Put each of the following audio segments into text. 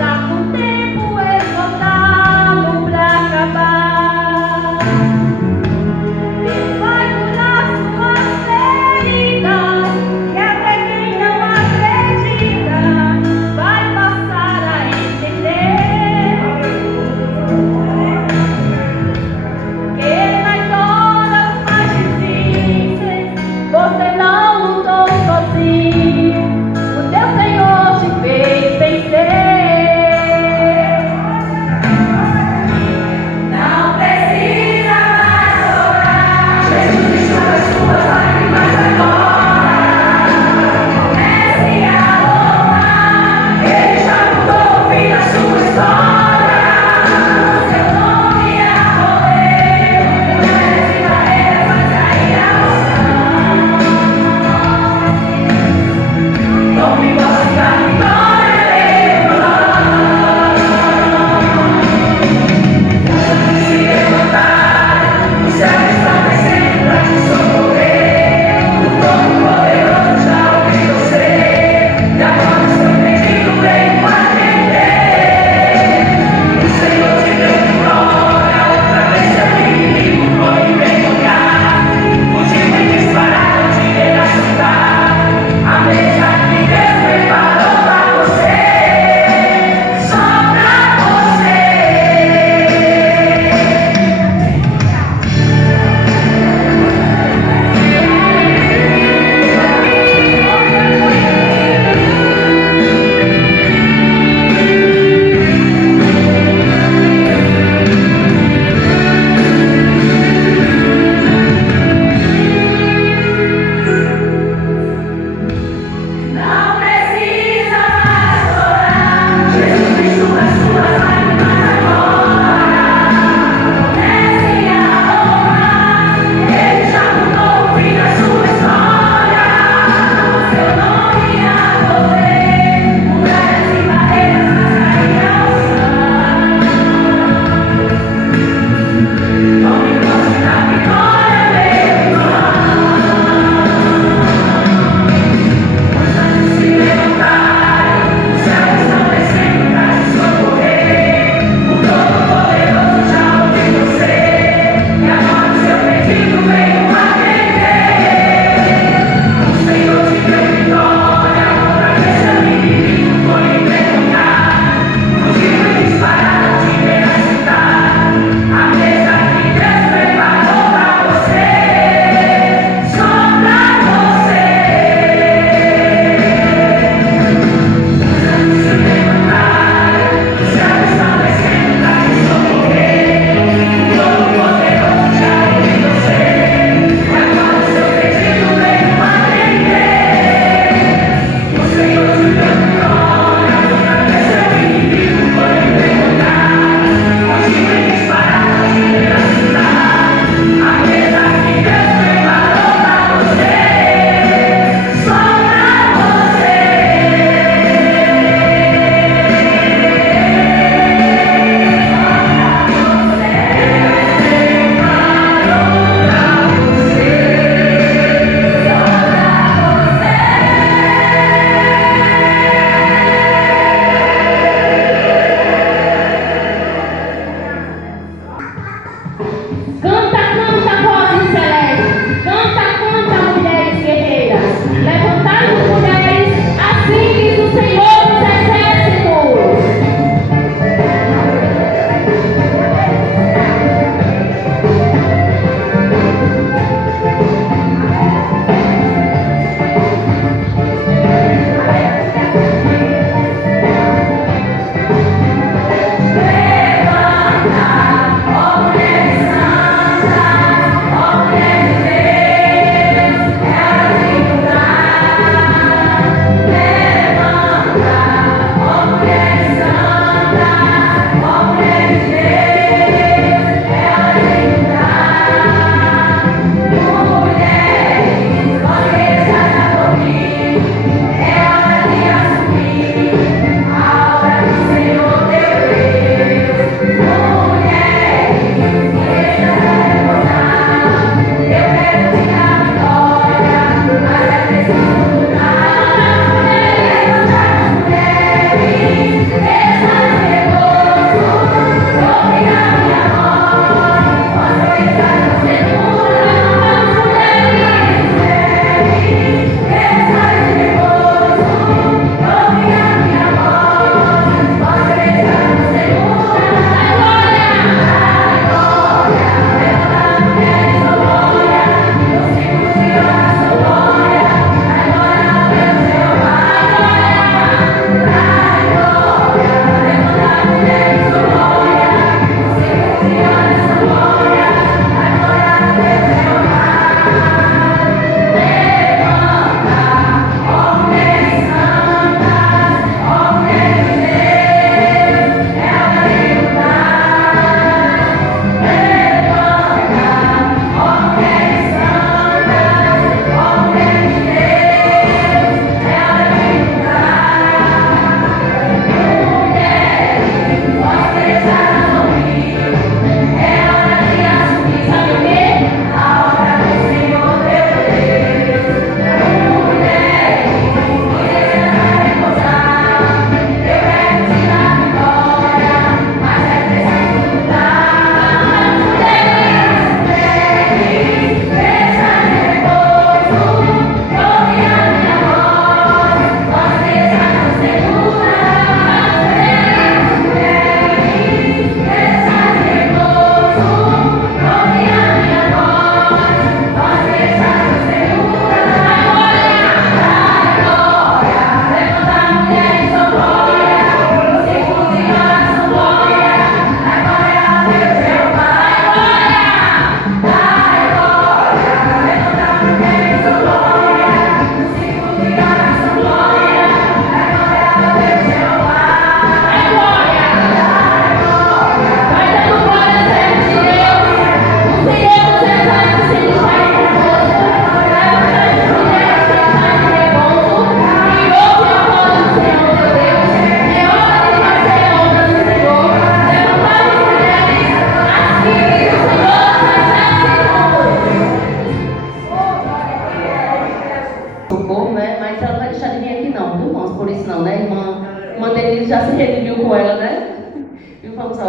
Está com o tempo esgotado pra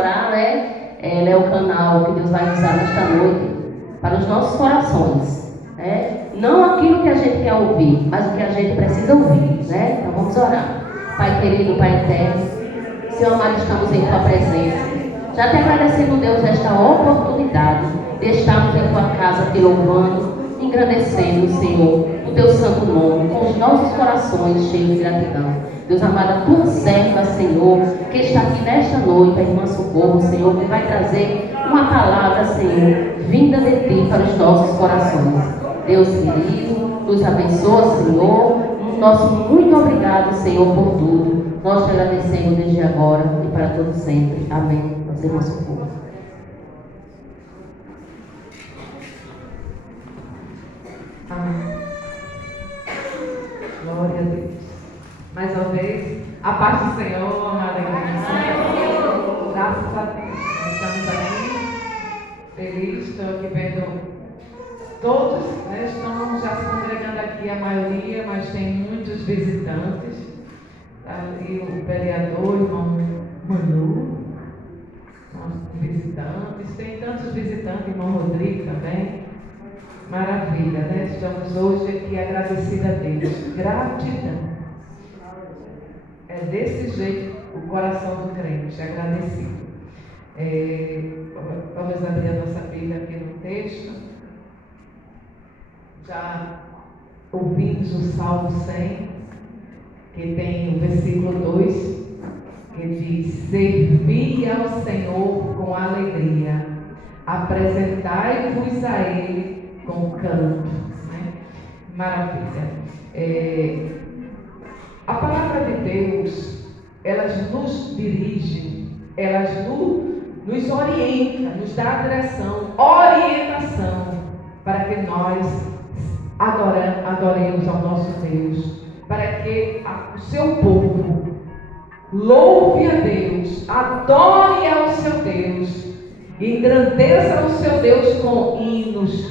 orar, né? Ela é o canal que Deus vai usar nesta noite para os nossos corações, né? Não aquilo que a gente quer ouvir, mas o que a gente precisa ouvir, né? Então vamos orar. Pai querido, Pai eterno, Senhor amado, estamos em Tua presença. Já te agradecendo, Deus, esta oportunidade de estarmos em Tua casa te louvando, engrandecendo, Senhor, o Teu santo nome, com os nossos corações cheios de gratidão. Deus amado, a Tua serva, Senhor, que está aqui nesta noite, a irmã Socorro, Senhor, que vai trazer uma palavra, Senhor, vinda de Ti para os nossos corações. Deus querido, nos abençoa, Senhor. Nosso muito obrigado, Senhor, por tudo. Nós te agradecemos desde agora e para todo sempre. Amém. Nós irmãos Socorro. Amém. Glória a Deus. Mais uma vez, a paz do Senhor, amada igreja. Graças a Deus. Nós estamos aqui felizes, estou aqui vendo todos, né, estão já se congregando aqui, a maioria, mas tem muitos visitantes. Ali o vereador, o irmão Manu, visitantes, tem tantos visitantes, irmão Rodrigo também. Maravilha, né? Estamos hoje aqui agradecidos a Deus. Gratidão. É desse jeito o coração do crente, agradecido. Vamos abrir a nossa Bíblia aqui no texto. Já ouvimos o Salmo 100, que tem o versículo 2, que diz: servi ao Senhor com alegria, apresentai-vos a Ele com canto. Né? Maravilha. A palavra de Deus, elas nos dirige, elas nos orienta, nos dá direção, orientação, para que nós adoremos ao nosso Deus, para que o seu povo louve a Deus, adore ao seu Deus, engrandeça o seu Deus com hinos,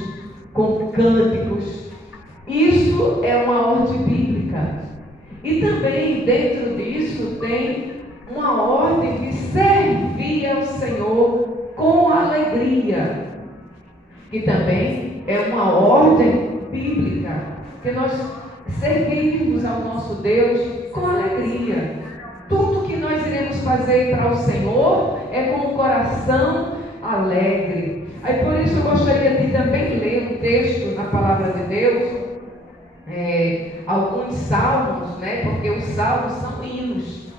com cânticos. Isso é uma ordem bíblica. E também dentro disso tem uma ordem de servir ao Senhor com alegria, que também é uma ordem bíblica, que nós servirmos ao nosso Deus com alegria. Tudo que nós iremos fazer para o Senhor é com o coração alegre. Aí por isso eu gostaria de também ler um texto na palavra de Deus, alguns salmos, né? Porque os salmos são hinos.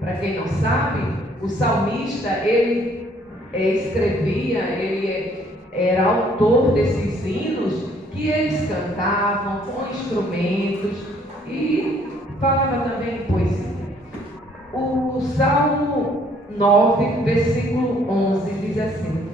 Para quem não sabe, o salmista, ele escrevia, ele era autor desses hinos que eles cantavam com instrumentos e falava também em poesia. O Salmo 9, versículo 11 diz assim: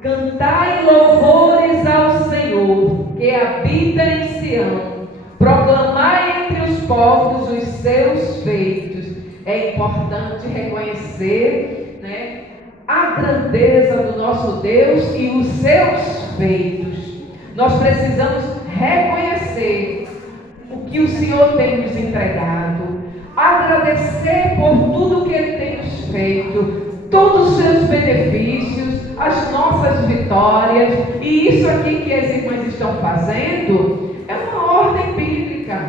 cantai louvores ao Senhor, que habita em Sião, proclamai entre os povos os seus feitos. É importante reconhecer, né, a grandeza do nosso Deus e os seus feitos. Nós precisamos reconhecer o que o Senhor tem nos entregado, agradecer por tudo que Ele tem nos feito, todos os seus benefícios, as nossas vitórias. E isso aqui que as irmãs estão fazendo é uma ordem bíblica.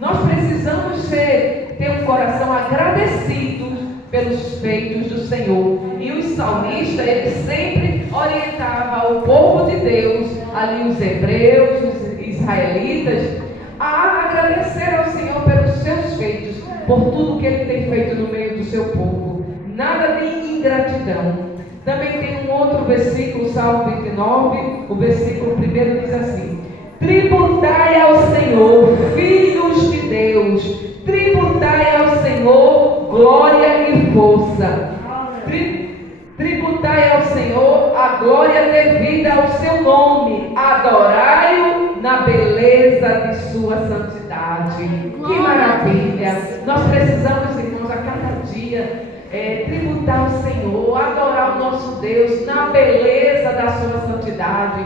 Nós precisamos ter um coração agradecido pelos feitos do Senhor. E o salmista, ele sempre orientava o povo de Deus, ali os hebreus, os israelitas, a agradecer ao Senhor pelos seus feitos, por tudo que Ele tem feito no meio do seu povo. Nada de ingratidão. Também tem um outro versículo, Salmo 29, o versículo 1 diz assim: tributai ao Senhor, filhos de Deus, tributai ao Senhor glória e força. Tributai ao Senhor a glória devida ao seu nome, adorai-o na beleza de sua santidade. Que maravilha! Nós precisamos, irmãos, a cada dia tributar ao Senhor, adorar o nosso Deus na beleza da sua santidade.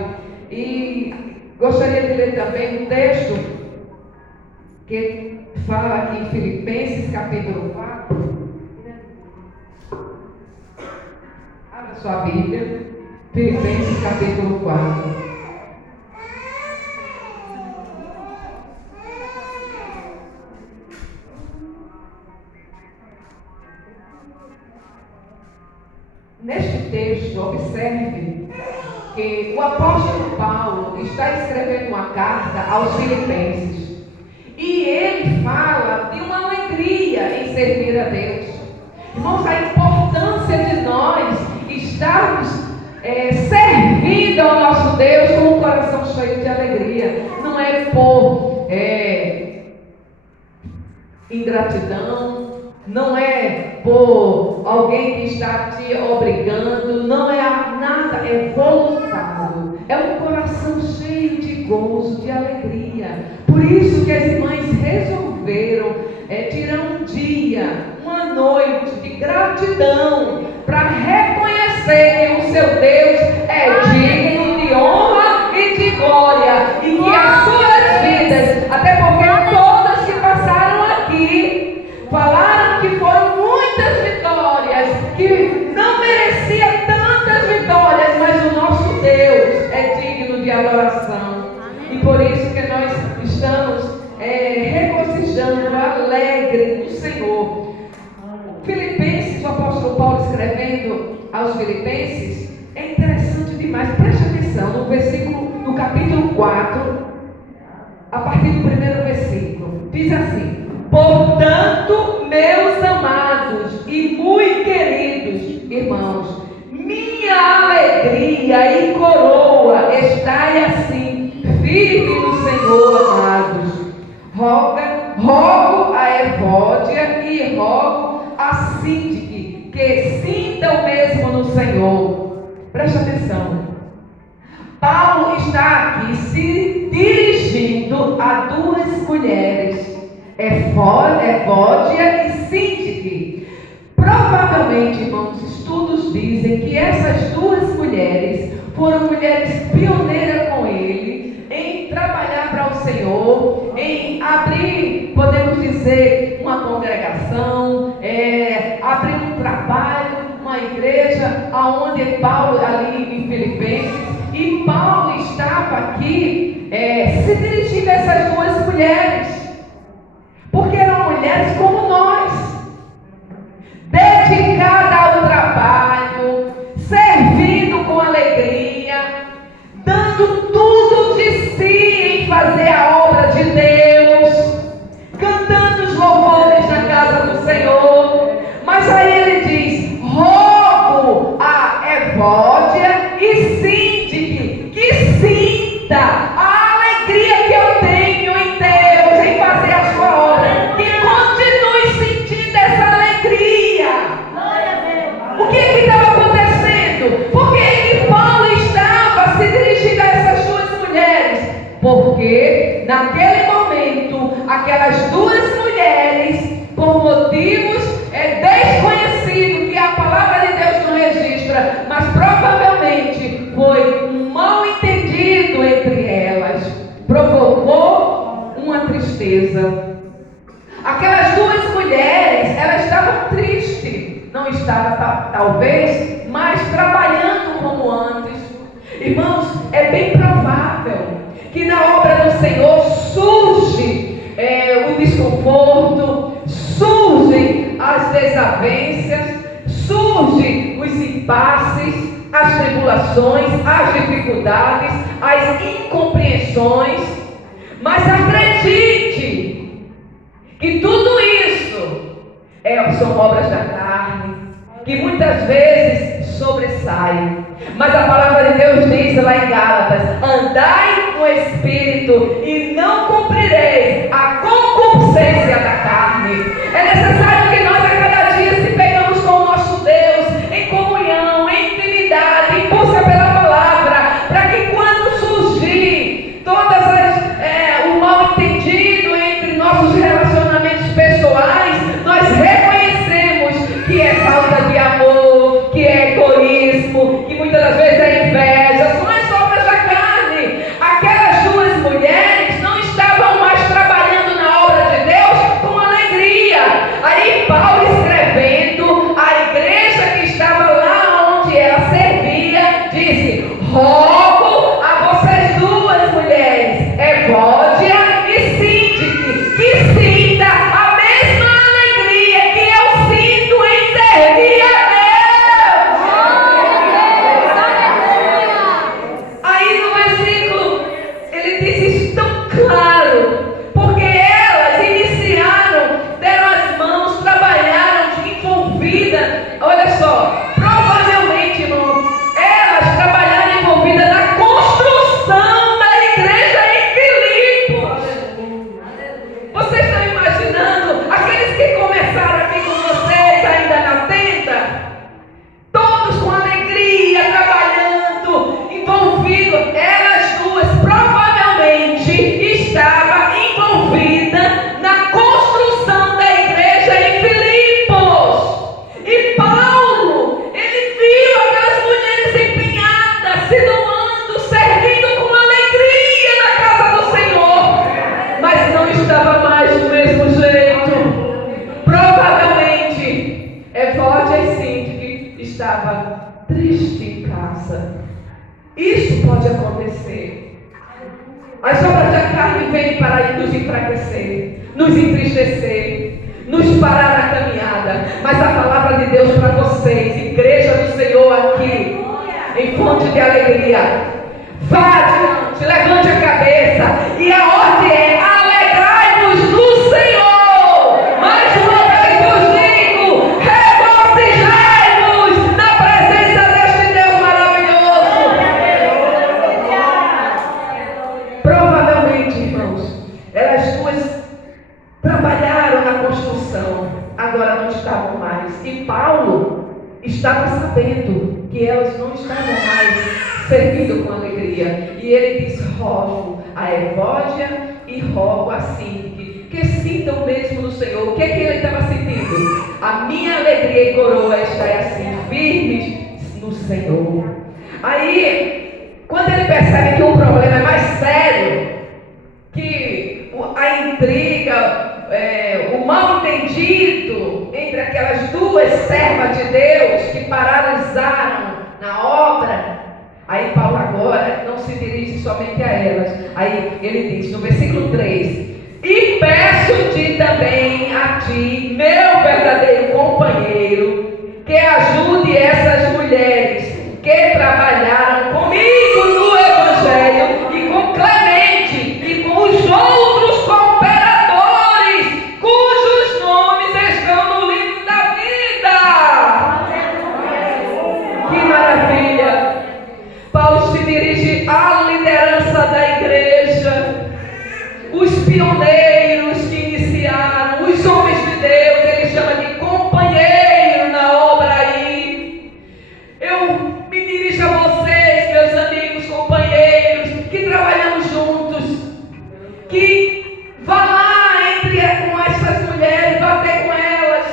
E gostaria de ler também um texto que fala aqui em Filipenses capítulo 4. sua Bíblia, Filipenses capítulo 4. Neste texto, observe que o apóstolo Paulo está escrevendo uma carta aos Filipenses. E ele fala de uma alegria em servir a Deus. Irmãos, a importância de nós estarmos servindo ao nosso Deus com o coração cheio de alegria. Não é por ingratidão, não é por alguém que está te obrigando, não é nada, é voluntário. É um coração cheio de gozo, de alegria. Por isso que as irmãs resolveram tirar um dia, uma noite de gratidão para reconhecer que o seu Deus é digno de honra e de glória, e que as suas vidas, até porque todas que passaram aqui falaram que foram muitas vitórias, que não merecia tantas vitórias, mas o nosso Deus é digno de adoração. E por isso que nós estamos regozijando, alegre no Senhor. Filipenses, o apóstolo Paulo escrevendo aos Filipenses, é interessante demais. Preste atenção no capítulo 4, a partir do primeiro versículo. Diz assim: portanto, meus amados e muito queridos irmãos, minha alegria e coroa estai assim firme no Senhor, amados. Rogo a Evódia e rogo a Síntique que sinta o mesmo no Senhor. Preste atenção. Paulo está aqui se dirigindo a duas mulheres, Evódia e Síntique. Provavelmente, irmãos, estudos dizem que essas duas mulheres foram mulheres pioneiras com ele em trabalhar para o Senhor, em abrir, podemos dizer, uma congregação, abrir um trabalho, uma igreja, aonde Paulo, ali em Filipenses, e Paulo estava aqui se dirigindo a essas duas mulheres, porque eram mulheres como nós, dedicadas ao trabalho, servindo com alegria, dando tudo de si em fazer a obra de Deus, cantando os louvores na casa do Senhor. Mas aí ele diz: rogo a Evódia e Síntique que sinta a alegria que eu tenho em Deus, em fazer a sua obra, que continue sentindo essa alegria. O que estava acontecendo? Por que Paulo estava se dirigindo a essas duas mulheres? Porque naquele momento, aquelas duas mulheres, por motivos desconhecidos, que a palavra de Deus não registra, mas provavelmente foi um mal entendido entre elas, provocou uma tristeza. Aquelas duas mulheres, elas estavam tristes, não estavam talvez mais trabalhando como antes. Irmãos, é bem provável que na obra do Senhor surge o desconforto, surgem as desavenças, surgem os impasses, as tribulações, as dificuldades, as incompreensões. Mas acredite que tudo isso são obras da carne, que muitas vezes sobressaem. Mas a palavra de Deus diz lá em Gálatas: andai no Espírito e não cumprireis a concupiscência da carne. É necessário que nós a cada dia se pegamos com o nosso Deus em comunhão, em intimidade, em busca pela palavra, para que quando surgir todas o mal entendido entre nossos relacionamentos pessoais, nós reconhecemos que é falta de amor, que é egoísmo, que muitas das vezes é inveja, são as obras da carne. Aquelas duas mulheres não estavam mais trabalhando na obra de Deus com alegria. rogo a vocês duas mulheres, Evódia e Síntique, que sinta a mesma alegria que eu sinto em servir a Deus. Aí no versículo ele diz isso tão claro, porque elas iniciaram, deram as mãos, trabalharam envolvidas. Olha só, provavelmente, irmão, elas trabalharam envolvidas na construção da igreja em Filipos. Vocês estão imaginando aqueles que começaram aqui com vocês ainda na tenda? Todos com alegria, trabalhando, envolvidos. Elas duas provavelmente estavam envolvidas na construção da igreja em Filipos. E Paulo, ele viu aquelas mulheres empenhadas, se doando, servindo com alegria na casa do Senhor, mas não estava mais do mesmo jeito. Provavelmente, Evódia e Síntique estava triste em casa. Isso pode acontecer. As obras da carne vêm para nos enfraquecer, nos entristecer, nos parar na caminhada. Mas a palavra de Deus para vocês, igreja do Senhor aqui, em fonte de alegria, vá adiante, levante a cabeça, e a ordem é: alegrai-vos no Senhor. Mais uma vez vos digo, regozijai-vos na presença deste Deus maravilhoso. Provavelmente, irmãos, elas duas trabalharam na construção, agora não estavam mais. E Paulo estava sabendo que elas não estavam mais servindo com alegria. E ele diz: rogo a Evódia e rogo a Síntique, que sintam mesmo no Senhor. O que é que ele estava sentindo? A minha alegria e coroa está assim, firmes no Senhor. Aí, quando ele percebe que o problema é mais sério, que a intriga, o mal entendido entre aquelas duas servas de Deus que paralisaram na obra, aí Paulo agora não se dirige somente a elas. Aí ele diz no versículo 3: e peço-te também a ti, meu verdadeiro companheiro, que ajude essas mulheres que trabalharam comigo no Evangelho, e com Clemente e com os outros cooperadores, cujos nomes estão no livro da vida. Que maravilha! Paulo se dirige à liderança da igreja, os pioneiros que iniciaram, os homens de Deus. Ele chama de companheiro na obra aí. Eu me dirijo a vocês, meus amigos, companheiros, que trabalhamos juntos, que vá lá com essas mulheres, vá ter com elas,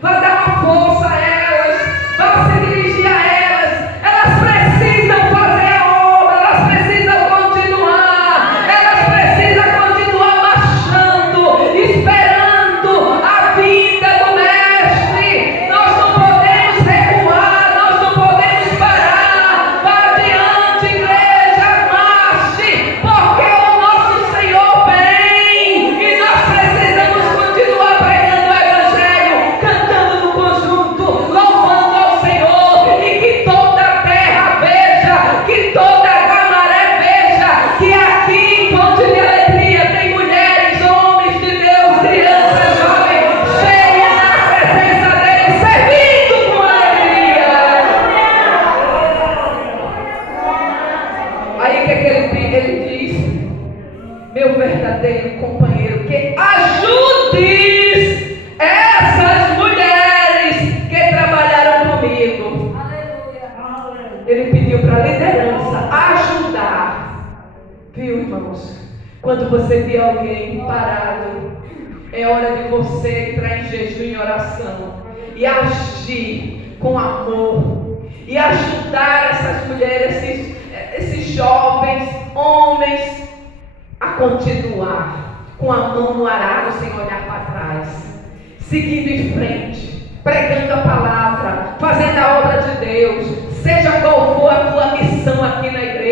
vá dar uma força a elas, vá se dirigir a elas. Elas precisam fazer a obra, elas precisam continuar, elas precisam continuar marchando, esperando a vinda do Mestre. Nós não podemos recuar, nós não podemos parar. Vá adiante, igreja, marche, porque o nosso Senhor vem e nós precisamos continuar pregando o Evangelho, cantando no conjunto, louvando ao Senhor, e que toda a terra veja, que toda a Guamaré veja, que aqui em Fonte de Alegria tem mulheres, homens de Deus, crianças, jovens, cheias da presença dele, servindo com alegria. Aí o que ele diz? Meu verdadeiro companheiro, que ajudes essas mulheres que trabalharam comigo. Ele pediu para a liderança ajudar. Viu, irmãos? Quando você vê alguém parado, é hora de você entrar em jejum e oração e agir com amor e ajudar essas mulheres, esses jovens, homens, a continuar com a mão no arado, sem olhar para trás, seguindo em frente, pregando a palavra, fazendo a obra de Deus, seja qual for a tua missão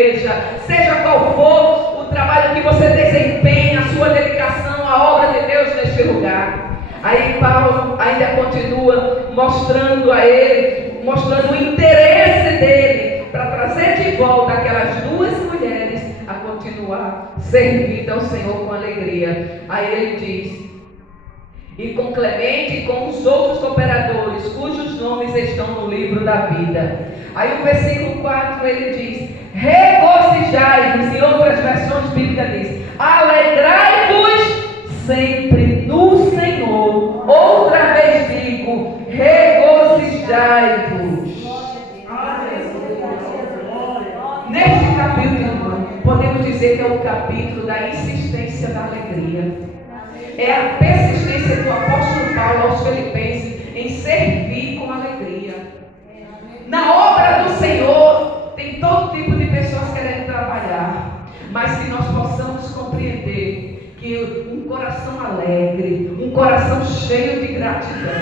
igreja, seja qual for o trabalho que você desempenha, a sua dedicação à obra de Deus neste lugar. Aí Paulo ainda continua mostrando a ele, mostrando o interesse dele para trazer de volta aquelas duas mulheres a continuar servindo ao Senhor com alegria. Aí ele diz: e com Clemente e com os outros cooperadores, cujos nomes estão no livro da vida. Aí o versículo 4 ele diz: regozijai-vos, em outras versões bíblicas diz: alegrai-vos sempre no Senhor. Outra vez digo: regozijai-vos. Neste capítulo, podemos dizer que é o capítulo da insistência da alegria. É a persistência do apóstolo Paulo aos Filipenses em servir com alegria. Na obra do Senhor, tem todo tipo de pessoas querendo trabalhar, mas que nós possamos compreender que um coração alegre, um coração cheio de gratidão,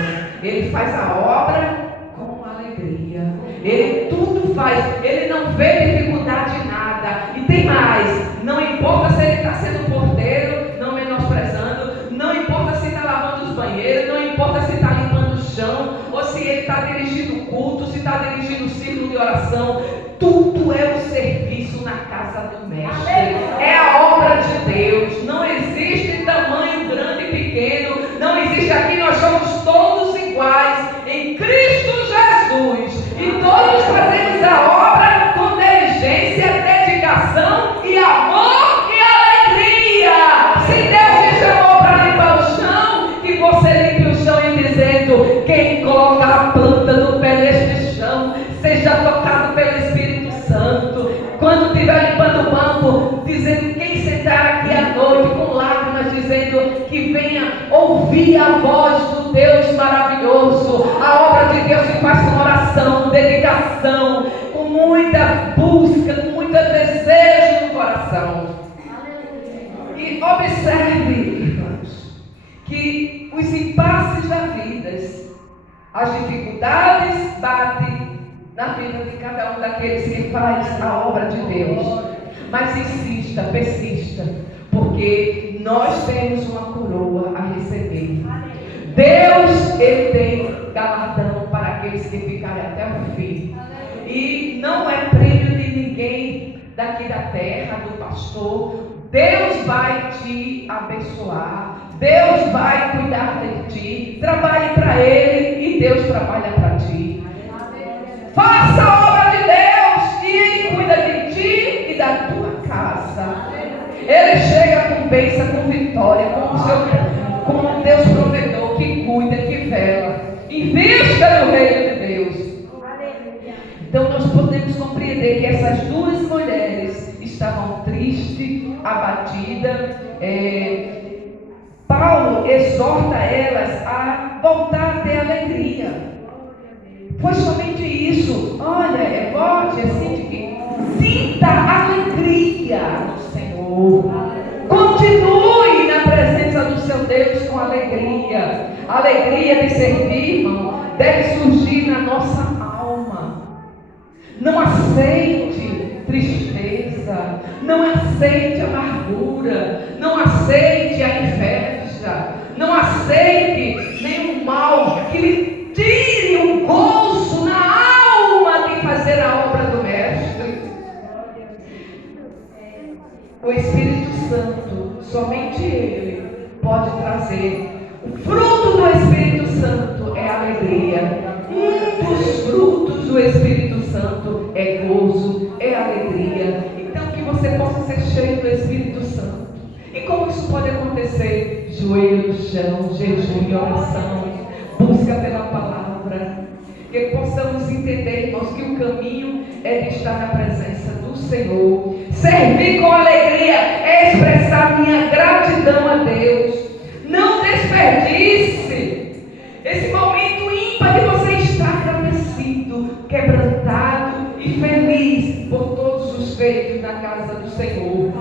ele faz a obra com alegria. Ele tudo faz, ele não vê dificuldade em nada. E tem mais, não importa se ele está sendo porteiro, não menosprezando, não importa se está lavando os banheiros, não importa se está limpando o chão, ou se ele está dirigindo o culto, se está dirigindo o círculo de oração. Tudo é o serviço na casa do Mestre. É a obra de Deus. Não existe tamanho grande e pequeno. Não existe aqui, nós somos todos iguais em Cristo Jesus. E todos fazemos a obra com diligência, dedicação e amor e alegria. Se Deus te chamou para limpar o chão, que você limpe o chão e dizendo: quem coloca a planta do pé neste chão, seja tocado pelo Espírito Santo. Quando estiver limpando o banco, dizendo: quem sentar aqui à noite com lágrimas, dizendo que venha ouvir a voz do Deus maravilhoso. A obra de Deus se faz com oração, dedicação, com muita busca, com muito desejo no coração. E observe, irmãos, que os impasses da vida, as dificuldades batem na vida de cada um daqueles que faz a obra de Deus. Mas insista, persista, porque nós temos uma coroa a receber. Deus, ele tem galardão para aqueles que ficarem até o fim. E não é prêmio de ninguém daqui da terra, do pastor. Deus vai te abençoar. Deus vai cuidar de ti. Trabalhe para Ele e Deus trabalha para ti. Faça a obra de Deus e Ele cuida de ti e da tua casa. Ele chega com bênção, com vitória, com Deus provedor que cuida, que vela. Invista no reino de Deus. Então nós podemos compreender que essas duas mulheres estavam tristes, abatidas. Paulo exorta elas a voltar a ter alegria. Foi somente isso. Olha, volte assim, sinta alegria no Senhor. Continue na presença do seu Deus com alegria. A alegria de servir, irmão, deve surgir na nossa alma. Não aceite tristeza, não aceite amargura, não aceite a inveja, não aceite nenhum mal que lhe tire o gozo na alma de fazer a obra do Mestre. O Espírito Santo, somente Ele pode trazer. O fruto do Espírito Santo é alegria. Um dos frutos do Espírito Santo é gozo, é alegria. Então que você possa ser cheio do Espírito Santo. E como isso pode acontecer? Joelho no chão, jejum e oração, busca pela palavra. Que possamos entender, irmãos, que o caminho é de estar na presença do Senhor. Servir com alegria é expressar minha gratidão a Deus. Não desperdice esse momento ímpar de você estar agradecido, quebrantado e feliz por todos os feitos na casa do Senhor.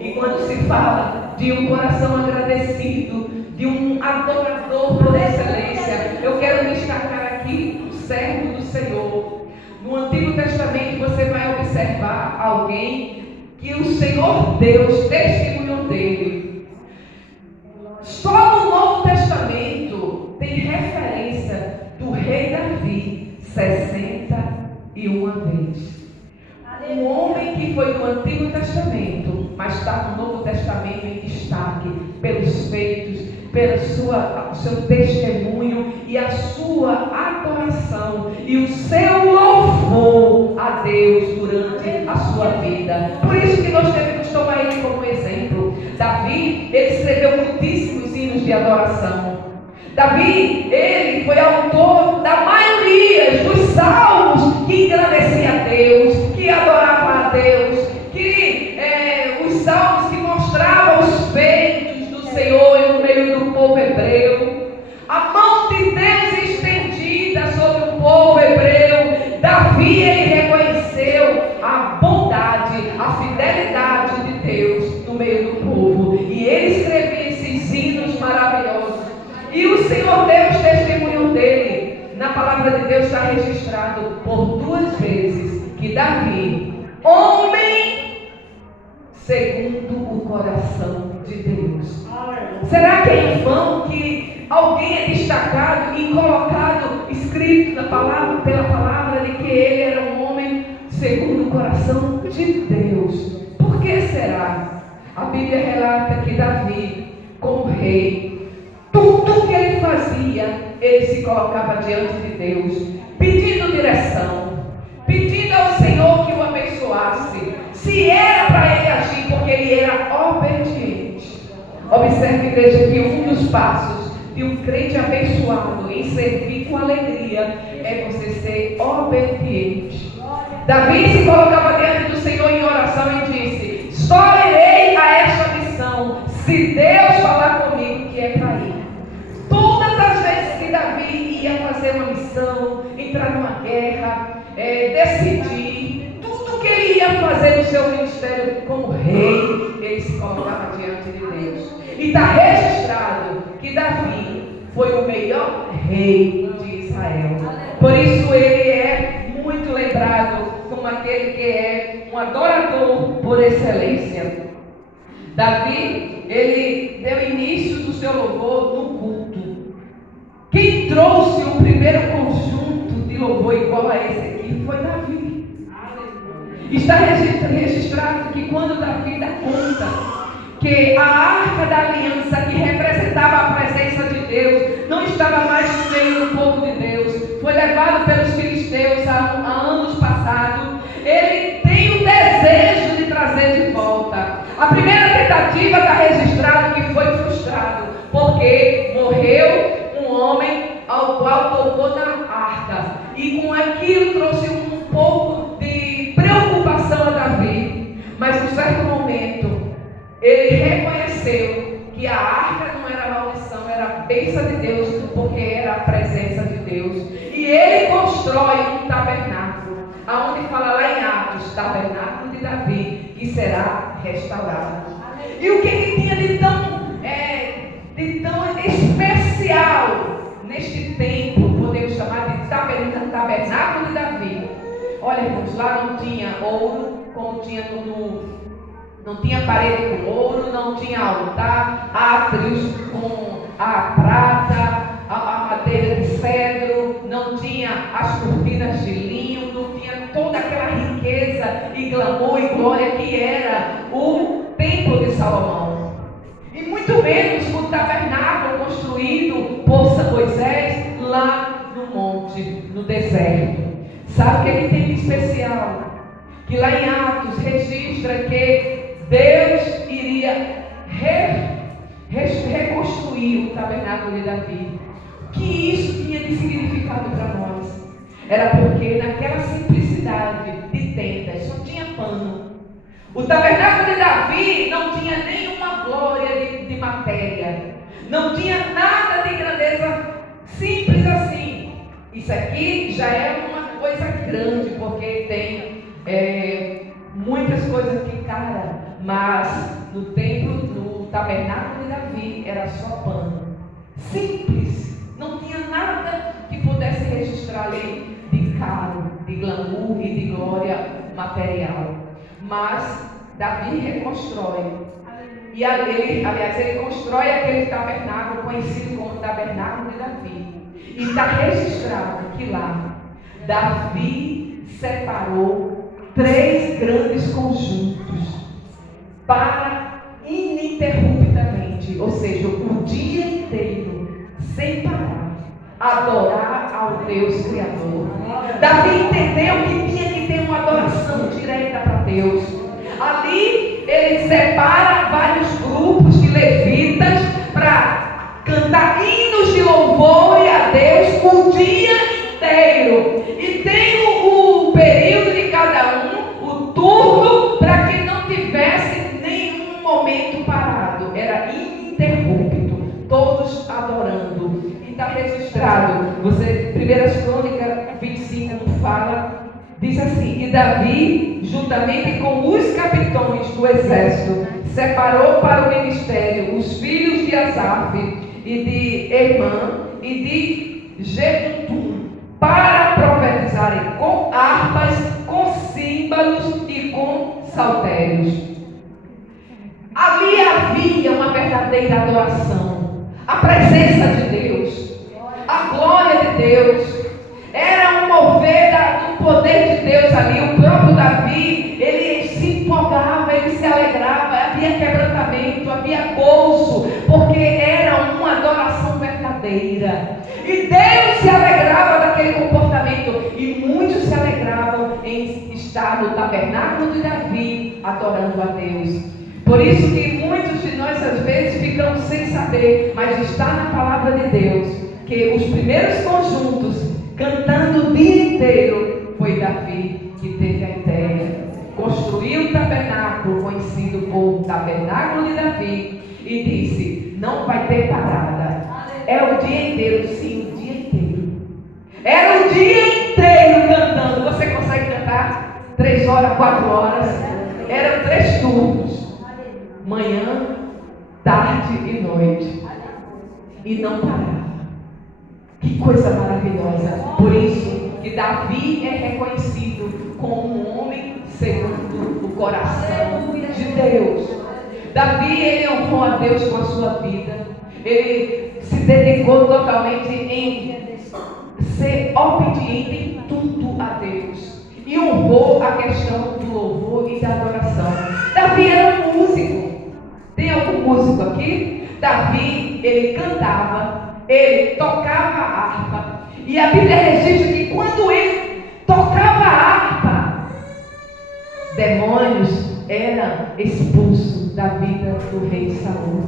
E quando se fala de um coração agradecido, de um adorador por excelência, eu quero destacar aqui o servo do Senhor. No Antigo Testamento você vai observar observar alguém que o Senhor Deus testemunhou dele. Só no Novo Testamento tem referência do rei Davi 61 vezes. Um homem que foi do Antigo Testamento, mas está no Novo Testamento em destaque pelos feitos, pelo seu testemunho e a sua adoração e o seu louvor a Deus durante a sua vida. Por isso que nós devemos tomar ele como exemplo. Davi, ele escreveu muitíssimos hinos de adoração. Davi, ele foi autor da maioria dos salmos que engrandeciam a Deus, que adoravam a Deus, os salmos que mostravam os feitos do Senhor no meio do povo hebreu. A mão de Deus estendida sobre o povo hebreu. Davi, ele reconheceu a bondade, a fidelidade de Deus no meio do povo. E ele escrevia esses hinos maravilhosos. E o Senhor Deus testemunhou dele. Na palavra de Deus está registrado por 2 vezes que Davi, homem segundo o coração de Deus. Será que é em vão que alguém é destacado e colocado, escrito pela palavra de que ele era um homem segundo o coração de Deus? Por que será? A Bíblia relata que Davi, como rei, tudo que ele fazia, ele se colocava diante de Deus, pedindo direção, pedindo ao Senhor que o abençoasse. Se era para ele agir, porque ele era obediente. Observe, igreja, que um dos passos de um crente abençoado em servir com alegria é você ser obediente. Davi se colocava diante do Senhor em oração e disse: só irei a esta missão se Deus falar comigo que é para ir. Todas as vezes que Davi ia fazer uma missão, entrar numa guerra, decidir, tudo que ele ia fazer no seu ministério como rei, ele se colocava diante de Deus. E está registrado que Davi foi o melhor rei de Israel. Por isso ele é muito lembrado como aquele que é um adorador por excelência. Davi, ele deu início do seu louvor no culto. Quem trouxe o primeiro conjunto de louvor igual a esse aqui foi Davi. Está registrado que quando Davi dá conta que a arca da aliança, que representava a presença de Deus, não estava mais no meio do povo de Deus, foi levado pelos filisteus há anos passados, ele tem o desejo de trazer de volta. A primeira tentativa está registrado que foi frustrado, porque morreu um homem ao qual tocou na arca, e com aquilo trouxe um pouco de preocupação a Davi. Mas em certo momento ele reconheceu que a arca não era maldição, era a bênção de Deus, porque era a presença de Deus. E ele constrói um tabernáculo, aonde fala lá em Atos, tabernáculo de Davi, que será restaurado. E o que tinha de tão especial neste templo, podemos chamar de tabernáculo de Davi? Olha, irmãos, lá não tinha ouro, como tinha não tinha parede com ouro, não tinha altar, átrios com a prata, a madeira de cedro, não tinha as cortinas de linho, não tinha toda aquela riqueza e glamour e glória que era o templo de Salomão. E muito menos o tabernáculo construído por São Moisés lá no monte, no deserto. Sabe o que ele tem de especial? Que lá em Atos registra que Deus iria reconstruir o tabernáculo de Davi. O que isso tinha de significado para nós? Era porque naquela simplicidade de tendas só tinha pano. O tabernáculo de Davi não tinha nenhuma glória de matéria, não tinha nada de grandeza, simples assim. Isso aqui já é uma coisa grande, porque tem muitas coisas aqui, cara. Mas no templo, no tabernáculo de Davi, era só pano. Simples. Não tinha nada que pudesse registrar ali de caro, de glamour e de glória material. Mas Davi reconstrói. E ele constrói aquele tabernáculo conhecido como Tabernáculo de Davi. E está registrado que lá Davi separou 3 grandes conjuntos para ininterruptamente, ou seja, o dia inteiro, sem parar, adorar ao Deus Criador. Davi entendeu que tinha que ter uma adoração direta para Deus. Ali ele separa vários grupos de levitas para cantar hinos de louvor a Deus o dia inteiro. E tem o período de cada um, o turno, para que não tivesse nenhum momento parado. Era ininterrupto, todos adorando. E está registrado, 1 Crônicas 25 fala, diz assim: e Davi, juntamente com os capitães do exército, separou para o ministério os filhos de Asaf e de Emã e de Jedutum, para profetizarem com harpas, com símbolos e com saltérios. Ali havia uma verdadeira adoração, a presença de Deus, a glória de Deus. Era um mover do poder de Deus ali. O próprio Davi, ele se empolgava, ele se alegrava, havia quebrantamento, havia gozo, porque era uma adoração verdadeira. E Deus se alegrava daquele comportamento, e muitos se alegravam em estar no tabernáculo de Davi, adorando a Deus. Por isso que muitos de nós às vezes ficamos sem saber, mas está na palavra de Deus, que os primeiros conjuntos cantando o dia inteiro foi Davi que teve a ideia. Construiu o tabernáculo, conhecido como Tabernáculo de Davi, e disse: não vai ter parada. É o dia inteiro, sim, o dia inteiro. Era o dia inteiro cantando. Você consegue cantar 3 horas, 4 horas? Eram 3 turnos: manhã, tarde e noite. E não parava. Que coisa maravilhosa. Por isso que Davi é reconhecido como um homem segundo o coração de Deus. Davi, ele honrou a Deus com a sua vida. Ele se dedicou totalmente em ser obediente em tudo a Deus. E honrou a questão do louvor e da adoração. Davi era um músico. Tem algum músico aqui? Davi, ele cantava, ele tocava a harpa, e a Bíblia registra que quando ele tocava a harpa, demônios eram expulsos da vida do rei Saul.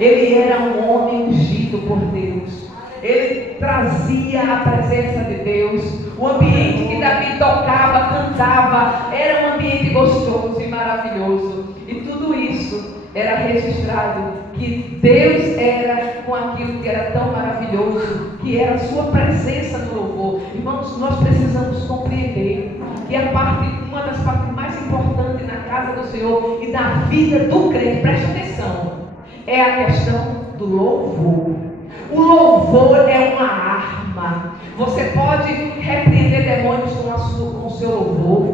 Ele era um homem ungido por Deus. Ele trazia a presença de Deus. O ambiente que Davi tocava, cantava, era um ambiente gostoso e maravilhoso. E tudo isso era registrado, que Deus era com aquilo que era tão maravilhoso, que era a sua presença no louvor. Irmãos, nós precisamos compreender que uma das partes mais importantes na casa do Senhor e na vida do crente, preste atenção, é a questão do louvor. O louvor é uma arma. Você pode repreender demônios com o seu louvor.